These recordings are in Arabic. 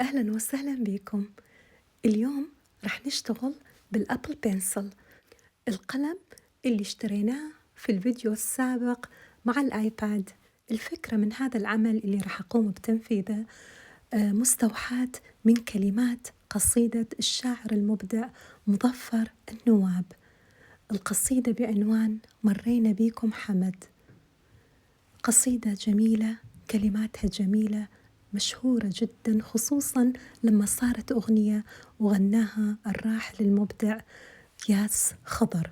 أهلا وسهلا بكم. اليوم رح نشتغل بالأبل بنسل، القلم اللي اشتريناه في الفيديو السابق مع الآيباد. الفكرة من هذا العمل اللي رح أقوم بتنفيذه مستوحاة من كلمات قصيدة الشاعر المبدع مظفر النواب. القصيدة بعنوان مرينا بيكم حمد. قصيدة جميلة، كلماتها جميلة، مشهورة جدا، خصوصا لما صارت أغنية وغناها الراحل المبدع ياس خضر.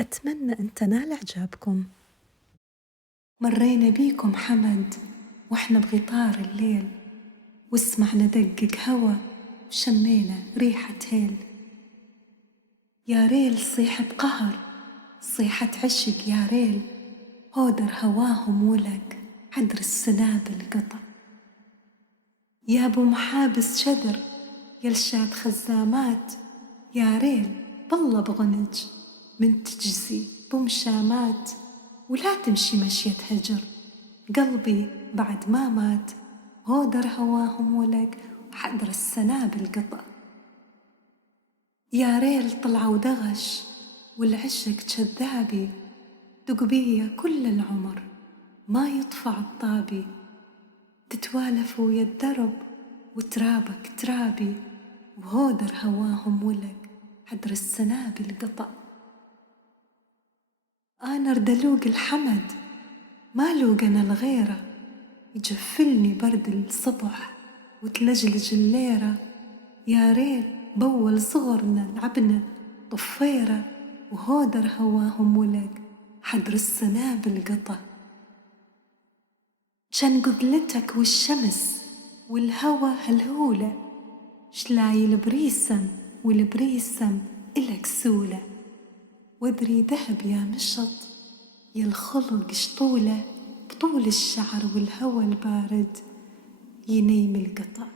أتمنى أن تنال إعجابكم. مرينا بيكم حمد وإحنا بغطار الليل، واسمعنا دقق هوا وشمينا ريحة هيل. يا ريل صيح بقهر، صيحة عشق يا ريل، هودر هواهم ولق حدر السنابل قطع. يا ابو محابس شذر يلشاد خزامات، يا ريل بالله بغنج من تجزي بمشامات. ولا تمشي مشية هجر، قلبي بعد ما مات، هودر هواهم ولق حدر السنابل قطع. يا ريل طلع ودغش والعشق كذابي، دقبية كل العمر ما يطفع الطابي. تتوالف ويا الدرب وترابك ترابي، وهودر هواهم ولق حدر السنابل قطع. أنا ردلوق الحمد ما لوق أنا الغيرة، يجفلني برد الصبح وتلجلج الليرة. يا ريل بول صغرنا لعبنا طفيرة، وهودر هواهم ولق حدر السنابل قطع. جن قذلتك والشمس والهوى هالهولة، شلاي البريسم والبريسم إلك سولة. وذري ذهب يا مشط يا الخلق شطولة، بطول الشعر والهوى البارد ينيم القطع.